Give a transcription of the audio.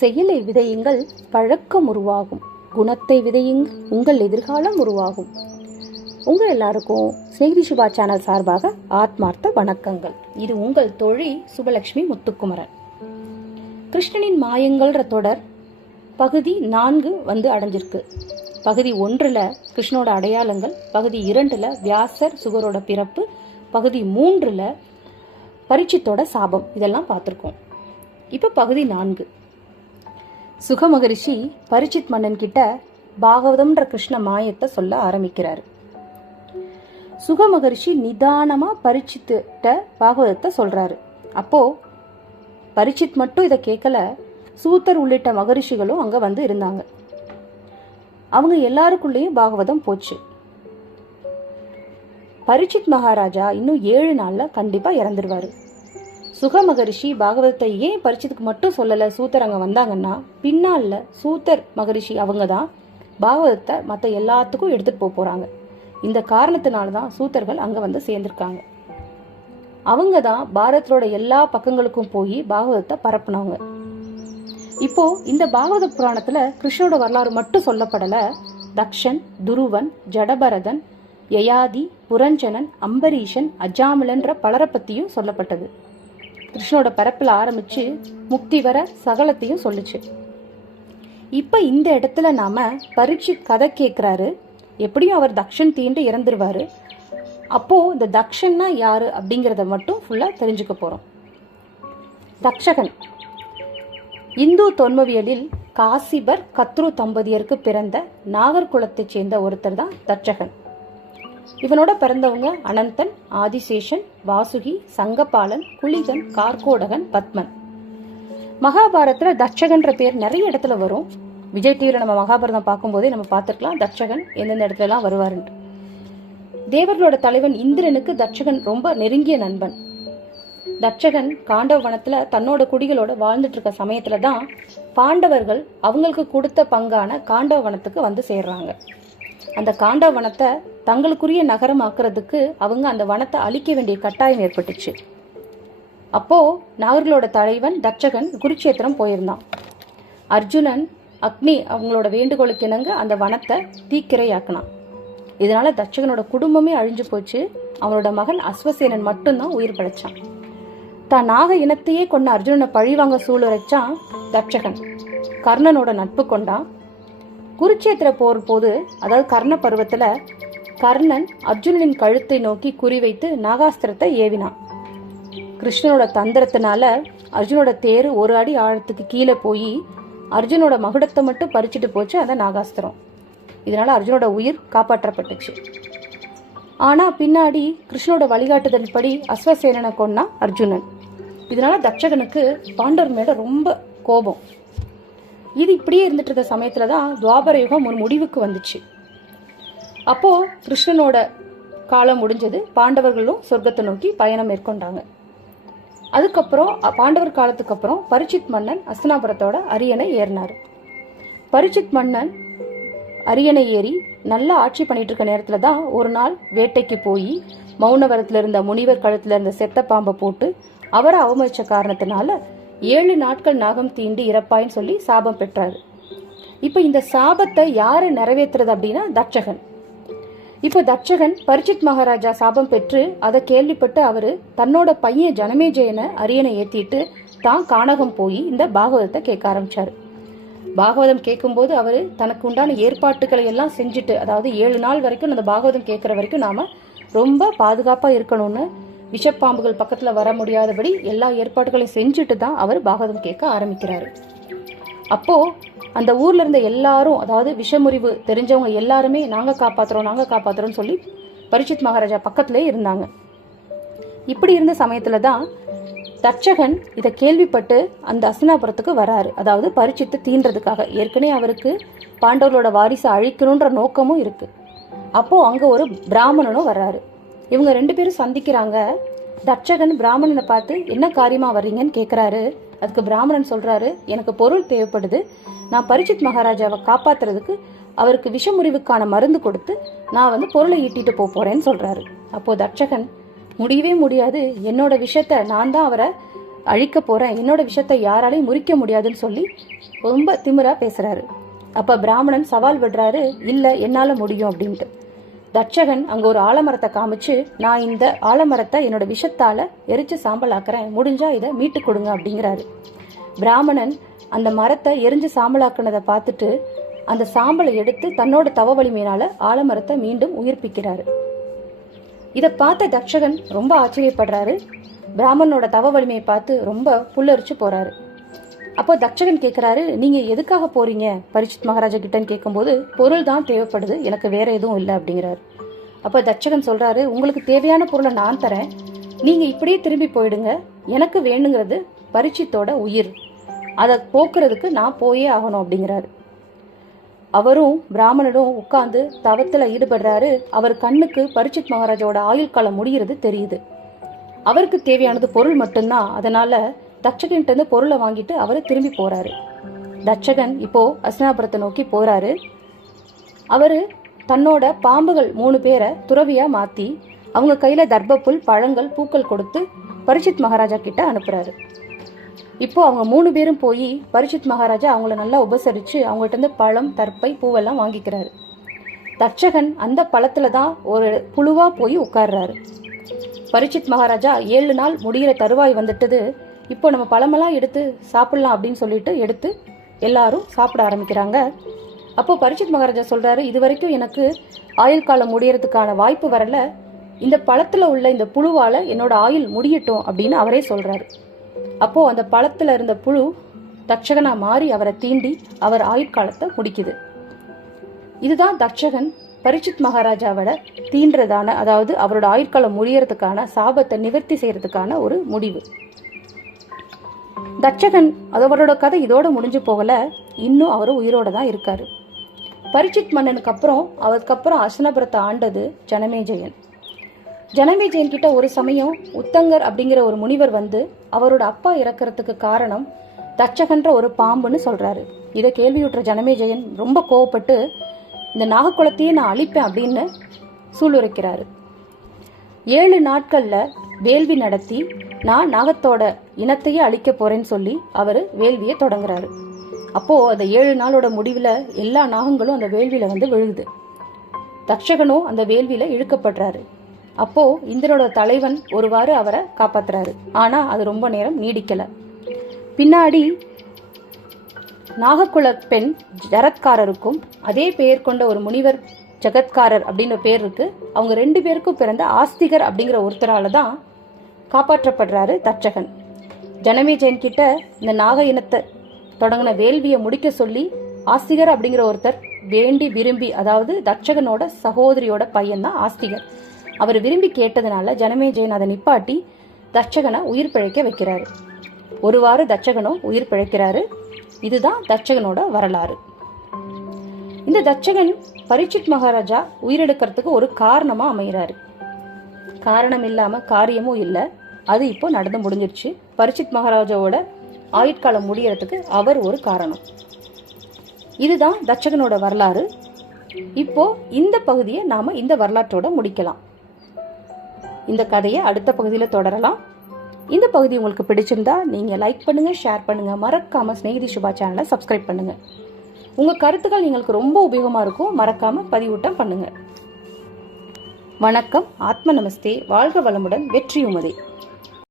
செயலை விதையுங்கள், பழக்கம் உருவாகும். குணத்தை விதையுங்கள், உங்கள் எதிர்காலம் உருவாகும். உங்க எல்லாருக்கும் ஸ்நேகிதி சுபா சேனல் சார்பாக ஆத்மார்த்த வணக்கங்கள். இது உங்கள் தோழி சுபலட்சுமி முத்துக்குமரன். கிருஷ்ணனின் மாயங்கள்ன்ற தொடர் பகுதி 4 அடைஞ்சிருக்கு. பகுதி 1 கிருஷ்ணோட அடையாளங்கள், பகுதி 2 வியாசர் சுகரோட பிறப்பு, பகுதி 3 பரீட்சித்தோட சாபம், இதெல்லாம் பார்த்துருக்கோம். இப்போ பகுதி 4. சுக மகரிஷி பரீட்சித் மன்னன் கிட்ட பாகவதம்ன்ற கிருஷ்ண மாயத்தை சொல்ல ஆரம்பிக்கிறாரு. சுக மகரிஷி நிதானமா பரீட்சித்த பாகவதத்தை சொல்றாரு. அப்போ பரீட்சித் மட்டும் இதை கேட்கல, சூத்தர் உள்ளிட்ட மகரிஷிகளும் அங்க இருந்தாங்க. அவங்க எல்லாருக்குள்ளேயும் பாகவதம் போச்சு. பரீட்சித் மகாராஜா இன்னும் 7 நாள்ல கண்டிப்பா இறந்துருவாரு. சுக மகரிஷி பாகவதத்தை ஏன் பரீட்சித்துக்கு மட்டும் சொல்லல, சூத்தர் அங்க வந்தாங்கன்னா பின்னால சூத்தர் மகரிஷி அவங்க தான் பாகவதத்தை மற்ற எல்லாத்துக்கும் எடுத்துட்டு போறாங்க. இந்த காரணத்தினாலதான் சூத்தர்கள் அங்க சேர்ந்திருக்காங்க. அவங்க தான் பாரதத்தோட எல்லா பக்கங்களுக்கும் போய் பாகவதத்தை பரப்புனவங்க. இப்போ இந்த பாகவத புராணத்துல கிருஷ்ணோட வரலாறு மட்டும் சொல்லப்படல. தக்ஷன், துருவன், ஜடபரதன், யயாதி, புரஞ்சனன், அம்பரீஷன், அஜாமிலன்ற பலரை பத்தியும் சொல்லப்பட்டது. கிருஷ்ணோட பரப்புல ஆரம்பிச்சு முக்தி வர சகலத்தையும் சொல்லுச்சு. இப்ப இந்த இடத்துல நாம பரீட்சித் கதை கேட்கிறாரு. எப்படியும் அவர் தக்ஷன் தீண்டு இறந்துருவாரு. அப்போ இந்த தக்ஷன்னா யாரு அப்படிங்கறத மட்டும் ஃபுல்லா தெரிஞ்சுக்க போறோம். தக்ஷகன் இந்து தொன்மவியலில் காசிபர் கத்ரு தம்பதியருக்கு பிறந்த நாகர்குலத்தை சேர்ந்த ஒருத்தர் தான் தட்சகன். இவனோட பிறந்தவங்க அனந்தன், ஆதிசேஷன், வாசுகி, சங்கபாலன், குளிகன், கார்கோடகன், பத்மன். மகாபாரதத்துல தட்சகன்ற பேர் நிறைய இடத்துல வரும். விஜய் டிவில நம்ம மகாபாரதம் பார்க்கும்போதே நம்ம பார்த்துருக்கலாம் தட்சகன் எந்தெந்த இடத்துல எல்லாம் வருவாருன்ட்டு. தேவர்களோட தலைவன் இந்திரனுக்கு தட்சகன் ரொம்ப நெருங்கிய நண்பன். தட்சகன் காண்டவ வனத்துல தன்னோட குடிகளோட வாழ்ந்துட்டு இருக்க சமயத்துலதான் பாண்டவர்கள் அவங்களுக்கு கொடுத்த பங்கான காண்டவ வனத்துக்கு சேர்றாங்க. அந்த காண்டவ வனத்தை தங்களுக்குரிய நகரமாக்குறதுக்கு அவங்க அந்த வனத்தை அழிக்க வேண்டிய கட்டாயம் ஏற்பட்டுச்சு. அப்போ நாகர்களோட தலைவன் தட்சகன் குருட்சேத்திரம் போயிருந்தான். அர்ஜுனன் அக்னி அவங்களோட வேண்டுகோளுக்கு இணங்க அந்த வனத்தை தீக்கிரையாக்குனான். இதனால தட்சகனோட குடும்பமே அழிஞ்சு போச்சு. அவனோட மகன் அஸ்வசேனன் மட்டும்தான் உயிர் பிழைச்சான். தான் நாக இனத்தையே கொண்ட அர்ஜுனனை பழிவாங்க சூளுரைச்சான் தட்சகன். கர்ணனோட நட்பு கொண்டான். குருட்சேத்திர போர் போது, அதாவது கர்ண பருவத்துல கர்ணன் அர்ஜுனனின் கழுத்தை நோக்கி குறிவைத்து நாகாஸ்திரத்தை ஏவினான். கிருஷ்ணனோட தந்திரத்தினால அர்ஜுனோட தேர் 1 அடி ஆழத்துக்கு கீழே போய் அர்ஜுனோட மகுடத்தை மட்டும் பறிச்சுட்டு போச்சு அந்த நாகாஸ்திரம். இதனால அர்ஜுனோட உயிர் காப்பாற்றப்பட்டுச்சு. ஆனா பின்னாடி கிருஷ்ணனோட வழிகாட்டுதல் படி அஸ்வசேனனை கொன்னா அர்ஜுனன். இதனால தட்சகனுக்கு பாண்டவர் மேல ரொம்ப கோபம். இது இப்படியே இருந்துட்டு இருக்க சமயத்துலதான் துவாபர யுகம் ஒரு முடிவுக்கு வந்துச்சு. அப்போ கிருஷ்ணனோட காலம் முடிஞ்சது. பாண்டவர்களும் சொர்க்கத்தை நோக்கி பயணம் மேற்கொண்டாங்க. அதுக்கப்புறம் பாண்டவர் காலத்துக்கு அப்புறம் பரீட்சித் மன்னன் அஸ்தினாபுரத்தோட அரியணை ஏறினாரு. பரீட்சித் மன்னன் அரியணை ஏறி நல்லா ஆட்சி பண்ணிட்டு இருக்க நேரத்துல தான் ஒரு நாள் வேட்டைக்கு போய் மௌனவரத்துல இருந்த முனிவர் கழுத்துல இருந்த செத்த பாம்பை போட்டு அவரை அவமதிச்ச காரணத்தினால 7 நாட்கள் நாகம் தீண்டி இறப்பாயின்னு சொல்லி சாபம் பெற்றாரு. இப்ப இந்த சாபத்தை யாரு நிறைவேற்றுறது அப்படின்னா தட்சகன். இப்ப தட்சகன் பரீட்சித் மகாராஜா சாபம் பெற்று அதை கேள்விப்பட்டு அவரு தன்னோட பையன் ஜனமேஜயனை அரியணை ஏத்திட்டு தான் கானகம் போய் இந்த பாகவதத்தை கேட்க ஆரம்பிச்சாரு. பாகவதம் கேட்கும்போது அவரு தனக்கு உண்டான ஏற்பாட்டுகளை எல்லாம் செஞ்சுட்டு, அதாவது 7 நாள் வரைக்கும் அந்த பாகவதம் கேட்கற வரைக்கும் நாம ரொம்ப பாதுகாப்பா இருக்கணும்னு, விஷப்பாம்புகள் பக்கத்துல வர முடியாதபடி எல்லா ஏற்பாடுகளையும் செஞ்சுட்டு தான் அவர் பாகவதம் கேட்க ஆரம்பிக்கிறாரு. அப்போ அந்த ஊர்ல இருந்த எல்லாரும், அதாவது விஷமுறிவு தெரிஞ்சவங்க எல்லாருமே நாங்க காப்பாத்துறோம் சொல்லி பரீட்சித் மகாராஜா பக்கத்திலே இருந்தாங்க. இப்படி இருந்த சமயத்துலதான் தட்சகன் இதை கேள்விப்பட்டு அந்த அஸ்தினாபுரத்துக்கு வராரு. அதாவது பரீட்சித்து தீன்றதுக்காக. ஏற்கனவே அவருக்கு பாண்டவர்களோட வாரிசை அழிக்கணும்ன்ற நோக்கமும் இருக்கு. அப்போ அங்க ஒரு பிராமணனும் வர்றாரு. இவங்க 2 பேரும் சந்திக்கிறாங்க. தட்சகன் பிராமணனை பார்த்து என்ன காரியமா வர்றீங்கன்னு கேட்கிறாரு. அதுக்கு பிராமணன் சொல்றாரு, எனக்கு பொருள் தேவைப்படுது, நான் பரீட்சித் மகாராஜாவை காப்பாத்துறதுக்கு அவருக்கு விஷமுறிவுக்கான மருந்து கொடுத்து நான் பொருளை ஈட்டிட்டு போறேன்னு சொல்றாரு. அப்போ தட்சகன், முடியவே முடியாது, என்னோட விஷயத்த நான் தான் அவரை அழிக்க போறேன், என்னோட விஷத்தை யாராலையும் முறிக்க முடியாதுன்னு சொல்லி ரொம்ப திமிரா பேசுறாரு. அப்ப பிராமணன் சவால் விடுறாரு, இல்ல என்னால முடியும் அப்படின்ட்டு. தட்சகன் அங்க ஒரு ஆலமரத்தை காமிச்சு, நான் இந்த ஆலமரத்தை என்னோட விஷத்தால எரிச்சு சாம்பல் ஆக்குறேன், முடிஞ்சா இதை மீட்டு கொடுங்க அப்படிங்கிறாரு. பிராமணன் அந்த மரத்தை எரிஞ்சு சாம்பலாக்குனதை பார்த்துட்டு அந்த சாம்பலை எடுத்து தன்னோட தவ வலிமையினால ஆலமரத்தை மீண்டும் உயிர்ப்பிக்கிறாரு. இதை பார்த்த தட்சகன் ரொம்ப ஆச்சரியப்படுறாரு. பிராமணனோட தவ வலிமையை பார்த்து ரொம்ப புல்லரிச்சு போறாரு. அப்போ தட்சகன் கேட்கிறாரு, நீங்க எதுக்காக போறீங்க பரீட்சித் மகாராஜா கிட்டன்னு கேட்கும்போது, பொருள் தான் தேவைப்படுது, எனக்கு வேற எதுவும் இல்லை அப்படிங்கிறாரு. அப்ப தட்சகன் சொல்றாரு, உங்களுக்கு தேவையான பொருளை நான் தரேன், நீங்க இப்படியே திரும்பி போயிடுங்க, எனக்கு வேணுங்கிறது பரீட்சித்தோட உயிர், அதை போக்குறதுக்கு நான் போயே ஆகணும் அப்படிங்கிறாரு. அவரும் பிராமணனும் உட்கார்ந்து தவத்துல ஈடுபடுறாரு. அவர் கண்ணுக்கு பரீட்சித் மகாராஜாவோட ஆயுள் காலம் முடிகிறது தெரியுது. அவருக்கு தேவையானது பொருள் மட்டும்தான். அதனால தட்சகன்கிட்ட இருந்து பொருளை வாங்கிட்டு அவரு திரும்பி போறாரு. தட்சகன் இப்போ அஸ்தினாபுரத்தை நோக்கி போறாரு. அவரு தன்னோட பாம்புகள் 3 பேரை துறவியா மாத்தி அவங்க கையில தர்பப்புல், பழங்கள், பூக்கள் கொடுத்து பரீட்சித் மகாராஜா கிட்ட அனுப்புறாரு. இப்போ அவங்க 3 பேரும் போய் பரீட்சித் மகாராஜா அவங்கள நல்லா உபசரிச்சு அவங்கள்ட்ட இருந்து பழம், தர்ப்பை, பூவெல்லாம் வாங்கிக்கிறாரு. தட்சகன் அந்த பழத்துல தான் ஒரு புழுவா போய் உட்கார்றாரு. பரீட்சித் மகாராஜா 7 நாள் முடிகிற தருவாய் வந்துட்டது, இப்போ நம்ம பழமெல்லாம் எடுத்து சாப்பிடலாம் அப்படின்னு சொல்லிட்டு எடுத்து எல்லாரும் சாப்பிட ஆரம்பிக்கிறாங்க. அப்போ பரீட்சித் மகாராஜா சொல்றாரு, இது வரைக்கும் எனக்கு ஆயுள் காலம் முடியறதுக்கான வாய்ப்பு வரல, இந்த பழத்துல உள்ள இந்த புழுவால என்னோட ஆயுள் முடியட்டும் அப்படின்னு அவரே சொல்றாரு. அப்போ அந்த பழத்துல இருந்த புழு தட்சகனா மாறி அவரை தீண்டி அவர் ஆயுட்காலத்தை முடிக்குது. இதுதான் தட்சகன் பரீட்சித் மகாராஜாவோட தீன்றதான, அதாவது அவரோட ஆயுட்காலம் முடியறதுக்கான சாபத்தை நிவர்த்தி செய்யறதுக்கான ஒரு முடிவு. தட்சகன் அவரோட கதை இதோட முடிஞ்சு போகல, இன்னும் அவரு உயிரோட தான் இருக்காரு. பரீட்சித் மன்னனுக்கு அப்புறம் அதுக்கப்புறம் அஸ்தினாபுரத்தை ஆண்டது ஜனமேஜயன். ஜனமேஜயன் கிட்ட ஒரு சமயம் உத்தங்கர் அப்படிங்கிற ஒரு முனிவர் வந்து அவரோட அப்பா இறக்கிறதுக்கு காரணம் தட்சகன்ற ஒரு பாம்புன்னு சொல்றாரு. இதை கேள்வியுற்ற ஜனமேஜயன் ரொம்ப கோவப்பட்டு, இந்த நாகக்குளத்தையே நான் அழிப்பேன் அப்படின்னு சூளுரைக்கிறாரு. 7 நாட்கள்ல வேள்வி நடத்தி நான் நாகத்தோட இனத்தையே அழிக்க போறேன்னு சொல்லி அவரு வேள்வியை தொடங்குறாரு. அப்போ அந்த 7 நாளோட முடிவுல எல்லா நாகங்களும் அந்த வேள்வியில வந்து விழுகுது. தட்சகனும் அந்த வேள்வியில இழுக்கப்படுறாரு. அப்போ இந்திரனோட தலைவன் ஒருவாறு அவரை காப்பாத்துறாரு. ஆனா அது ரொம்ப நேரம் நீடிக்கல. பின்னாடி நாகக்குல பெண் ஜரத்காரருக்கும் அதே பெயர் கொண்ட ஒரு முனிவர் ஜகத்காரர் அப்படின்ற பேர் இருக்கு. அவங்க 2 பேருக்கும் பிறந்த ஆஸ்திகர் அப்படிங்கிற ஒருத்தரால தான் காப்பாற்றப்படுறாரு தட்சகன். ஜனமேஜயன் கிட்ட இந்த நாக இனத்தை தொடங்கின வேள்வியை முடிக்க சொல்லி ஆஸ்திகர் அப்படிங்கிற ஒருத்தர் வேண்டி விரும்பி, அதாவது தட்சகனோட சகோதரியோட பையன் தான் ஆஸ்திகர், அவர் விரும்பி கேட்டதுனால ஜனமேஜயன் அதை நிப்பாட்டி தட்சகனை உயிர் பிழைக்க வைக்கிறாரு. ஒருவாறு தட்சகனும் உயிர் பிழைக்கிறாரு. இதுதான் தட்சகனோட வரலாறு. இந்த தட்சகன் பரீட்சித் மகாராஜா உயிரெடுக்கிறதுக்கு ஒரு காரணமா அமைகிறாரு. காரணம் இல்லாம காரியமும் இல்லை. அது இப்போ நடந்து முடிஞ்சிருச்சு. பரீட்சித் மகாராஜாவோட ஆயுட்காலம் முடியறதுக்கு அவர் ஒரு காரணம். இதுதான் தட்சகனோட வரலாறு. இப்போ இந்த பகுதியை நாம இந்த வரலாற்றோட முடிக்கலாம். இந்த கதையை அடுத்த பகுதியில தொடரலாம். இந்த பகுதி உங்களுக்கு பிடிச்சிருந்தா நீங்க லைக் பண்ணுங்க, ஷேர் பண்ணுங்க, மறக்காம ஸ்நேகிதி சுபா சேனலை சப்ஸ்கிரைப் பண்ணுங்க. உங்க கருத்துக்கள் எங்களுக்கு ரொம்ப உபயோகமா இருக்கும். மறக்காம பதிவூட்டம் பண்ணுங்க. வணக்கம். ஆத்ம நமஸ்தே. வாழ்க வளமுடன். வெற்றியுமதே.